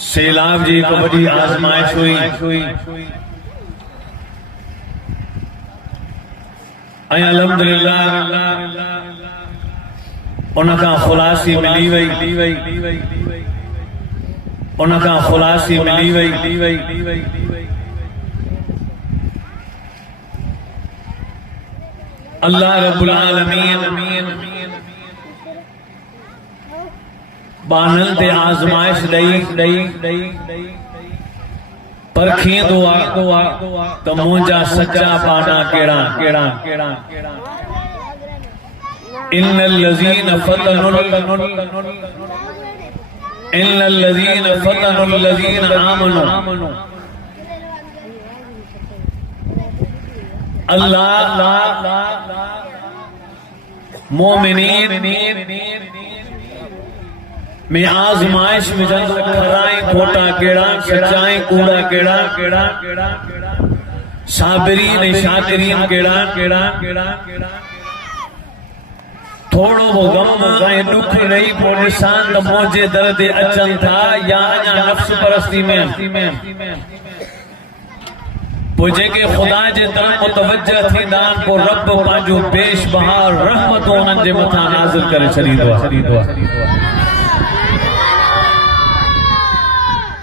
सैलाब जी को बड़ी आजमाइश हुई अल्हम्दुलिल्लाह उनका खुलासी मिली वई उनका खुलासी मिली वई अल्लाह रब्बुल आलमीन बानल ते आजमाइश दई परखी दुआ तो मुंजा सच्चा पाना केड़ा इन्नल लज़ीना फतनुल लज़ीना आमनु अल्लाह मोमिनीन में आजमाइश में जंग खराई खोटा केड़ा सच्चाई कूड़ा केड़ा साबिरीन शाकिरीन केड़ा थोड़ो वो गम ऐं दुख रही पो निशान त मोजे दर ते अचन था या अञा नफ्स परस्ती में पो जेके खुदा जे तरफ मुतवज्जह थींदा पो रब पंहिंजो बेश बहार रहमत उन्हनि जे मथां नाज़िल करे छॾींदो आहे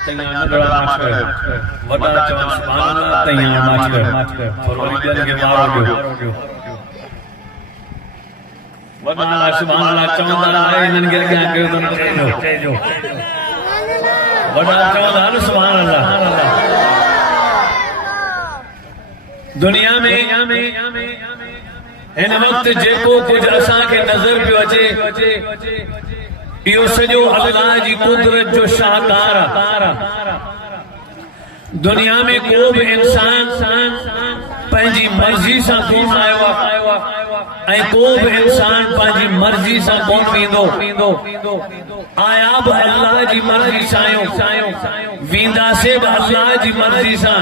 वॾा चवनि सुभान अल्लाह तैयार मास्टर फरमाइदन के मारो ॾियो वॾा सुभान अल्लाह चवंदा आहे इन्हनि खे अॻियां कयो त चइजो वॾा चवंदा आहिनि सुभान अल्लाह दुनिया में हिन वक्त जेको कुछ असांखे नज़र पियो अचे इहो सॼो अल्लाह जी कुदरत जो शाहकार दुनिया में को भी इंसान पंहिंजी मर्जी सां कोन आयो आहे ऐं को भी इंसान पंहिंजी मर्जी सां कोन वेंदो आया भी अल्लाह जी मर्जी सां वेंदासीं भी अल्लाह जी मर्जी सां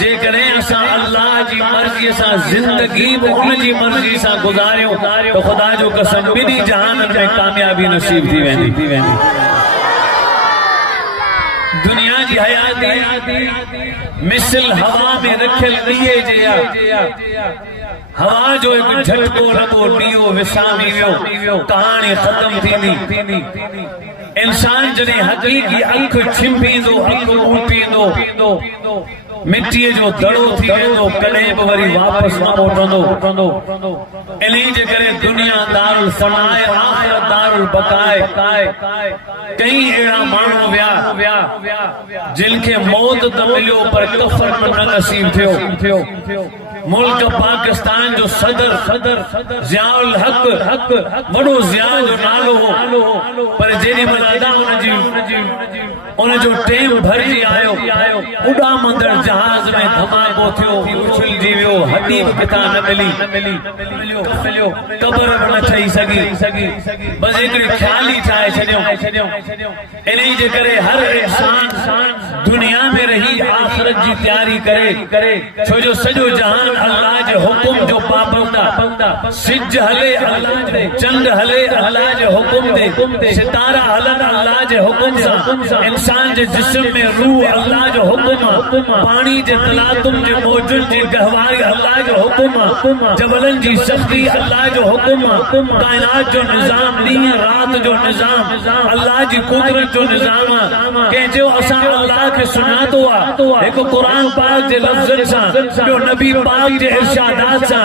जेकॾहिं असां अल्लाह जी मर्जी सां ज़िंदगी भी उन जी मर्जी सां गुज़ारियूं तो ख़ुदा जो कसम ॿिन्ही जहाननि में कामयाबी नसीब थी वेंदी दुनिया जी हयाती मिसल हवा में रखियल ॾीए जे हवा जो एक झटको लॻो ॾीओ विसामी वियो कहाणी ख़त्म थींदी इंसान जॾहिं हक़ीक़ी अख छिंभींदो अख ऊंटींदो मिट्टीअ जो दड़ो थी वेंदो कॾहिं बि वरी वापसि न मोटंदो इन्ही जे करे दुनिया दारुल फनाए आखिरत दारुल बकाए कई अहिड़ा माण्हू विया जिन खे मौत त मिलियो पर कफन न नसीब थियो मुल्क पाकिस्तान जो सदर ज़ियाउल हक वॾो ज़िया जो नालो हो पर जेॾी महिल उन जो टेम भरिजी आयो उॾामंदड़ जहाज में धमाको थियो उछलजी वियो हॾी बि किथां न मिली क़बर बि न ठही सघी बस हिकिड़ी ख़्याल ई ठाहे छॾियो इन्ही जे करे हर इंसान दुनिया में रही आख़िरत जी तैयारी करे छो जो सॼो जहान अल्लाह जे हुकुम जो पाबंद सिज हले अल्लाह जे चंड हले अल्लाह जे हुकुम ते सितारा हलन अल्लाह जे हुकुम सां इंसान जे जिस्म में रूह अल्लाह जो हुकुम पानी जे तलातुम जे मौजुद जी गहवाई अल्लाह जो हुकुम जबलन जी सख्ती अल्लाह जो हुकुम कायनात जो निजाम ॾींहं रात जो निजाम अल्लाह जी कुदरत जो निजाम कंहिं जो असां अल्लाह खे सुञातो आहे हिकु क़ुरान पाक जे लफ़्ज़नि सां ॿियो नबी पाक जे इरशादात सां